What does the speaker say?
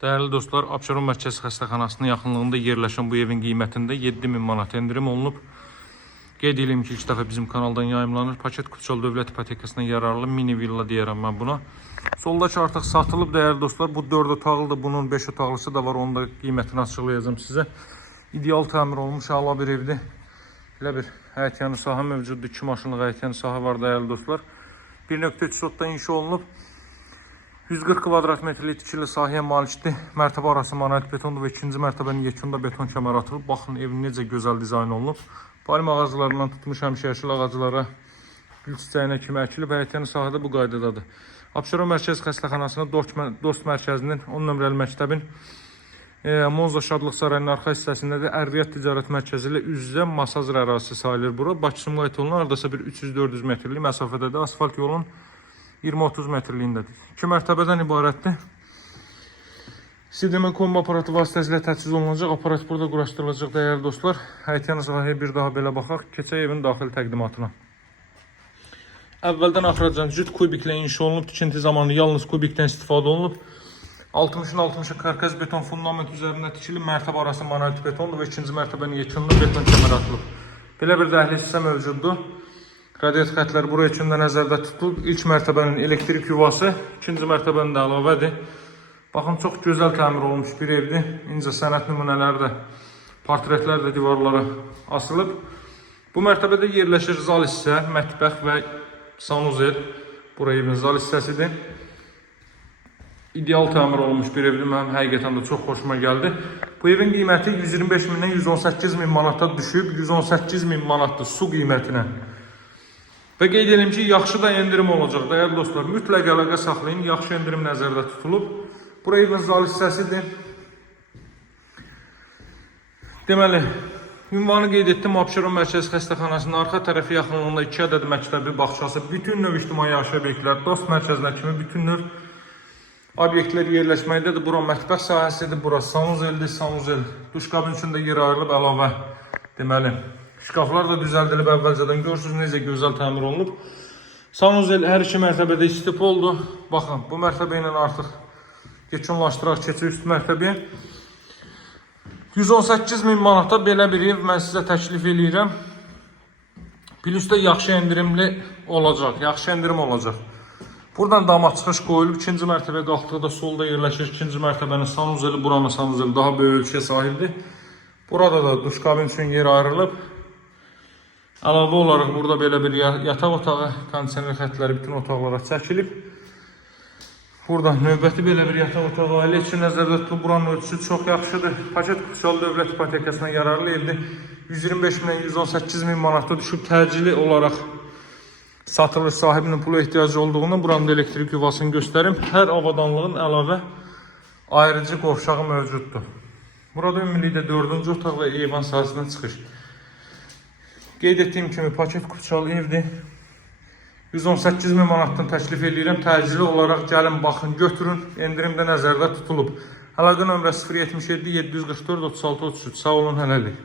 Değerli dostlar, Abşeron Mərkəzi Xəstəxanasının yaxınlığında yerləşən bu evin qiymətində 7000 manat endirim olunub. Qeyd edeyim ki, ilk dəfə bizim kanaldan yayımlanır. Paket Kutsal Dövlət İpotekasına yararlı mini villa deyərəm mən buna. Soldakı artıq satılıb değerli dostlar. Bu 4 otaqlıdır, bunun 5 otaqlısı da var. Onun da qiymətini açıqlayacağım sizə. İdeal təmir olmuş, hala bir evdir. Elə bir həyətyanı sahə mövcuddur. 2 maşınlıq həyətyanı sahə var değerli dostlar. 1.3 sotda inşa olunub. 140 kvadrat metrli tikili sahəyə malikdir. Mərtəbə arası monolit betondur və ikinci mərtəbənin yekunda beton kəmər atılıb. Baxın evin necə gözəl dizayn olunub. Palma ağaclarından tutmuş həmişəyaşıl ağaclara, gül çiçəyinə kimi əkilib. Həyətyanı sahədə bu qaydadadır. Abşeron Mərkəzi Xəstəxanasının Dost mərkəzinin 10 nömrəli məktəbin Monza Şadlıq Sarayının arxa hissəsindədir. Ərriyyat Ticarət Mərkəzi ilə üz-üzə Masazır ərazisi sayılır bura. Bakı Sumqayıt yolunun aradasa bir 300-400 metrlik məsafədədir. Asfalt yolun 20-30 metrliyindədir. 2 mərtəbədən ibarətdir. Sidrmen kombi aparatı vasitəsilə təchiz olunacaq. Aparat burada quraşdırılacaq değerli dostlar. Həyətyanı sahəyə bir daha belə baxaq. Keçək evin daxili təqdimatına. Əvvəldən axıracan cüt kubiklə inşa olunub. Tikinti zamanı yalnız kubikdən istifadə olunub. 60-60 karkaz beton fundament üzərində tikili mərtəbə arası monolit betondur və ikinci mərtəbənin yekunda beton kəmər atılıb. Belə bir dəhliz isə mövcuddur. Radiat xətləri buraya üçün də nəzərdə tutulub. İlk mərtəbənin elektrik yuvası, ikinci mərtəbənin də əlavədir. Baxın, çox gözəl təmir olmuş bir evdir. İncə sənət nümunələri də, portretlər də divarlara asılıb. Bu mərtəbədə yerləşir zal hissə, mətbəx və sanuzel. Buraya evin zal hissəsidir. İdeal təmir olmuş bir evdir. Mənim həqiqətən də çox xoşuma gəldi. Bu evin qiyməti 125 mindən 118 min manata düşüb. 118 min manatdır su qiymətinə. Və qeyd edelim ki, yaxşı da endirim olacaq. Değerli dostlar, mütləq əlaqə saxlayın. Yaxşı endirim nəzərdə tutulub. Buraya evin zal hissəsidir. Deməli, ünvanı qeyd etdim. Abşeron Mərkəzi Xəstəxanasının arxa tərəfi yaxınlığında 2 ədəd məktəbi, bağçası, bütün növ ictimai yaşayış obyektlər, dost mərkəzinə kimi bütün növ obyektlər yerləşməkdədir. Bura mətbəx sahəsidir. Bura sanuzeldir. Sanuzel duş qabın üçün də yer ayrılıb əlavə. Deməli, şkaflar da düzəldilib əvvəlcədən. Görürsünüz necə gözəl təmir olunub. Sanuzel hər iki mərtəbədə istif oldu. Baxın, bu mərtəbə ilə artıq yekunlaşdıraq, keçək üst mərtəbəyə. 118 min manata belə bir ev mən sizə təklif eləyirəm. Plusda yaxşı endirimli olacaq. Yaxşı endirim olacaq. Buradan dama çıxış qoyulub. İkinci mərtəbəyə qalxdıqda solda yerləşir. İkinci mərtəbənin sanuzeli, buranın sanuzeli daha böyük ölçüyə sahibdir. Burada da duş kabin üçün yer ayrılıb. Əlavə olaraq burada belə bir yataq otağı, kondisioner xətləri bütün otaqlara çəkilib. Burada növbəti belə bir yataq otağı ailə üçün nəzərdə tutulub. Buranın ölçüsü çox yaxşıdır. Paket Kutsal Dövlət İpotekasına yararlı evdir. 125 mindən 118 min manata düşüb təcili olaraq satılır. Sahibinin pula ehtiyacı olduğundan buranın da elektrik yuvasını göstərim. Hər avadanlığın əlavə ayrıcı qovşağı mövcuddur. Burada ümumilikdə 4-cü otaq və eyvan sahəsindən çıxış. Qeyd etdiyim kimi paket Kutsal evdir. 118 min manatdan təklif edirəm. Təcili olaraq gəlin, baxın, götürün. Endirim də nəzərdə tutulub. Əlaqə nömrəsi 077 744 36 33. Sağ olun, hələlik.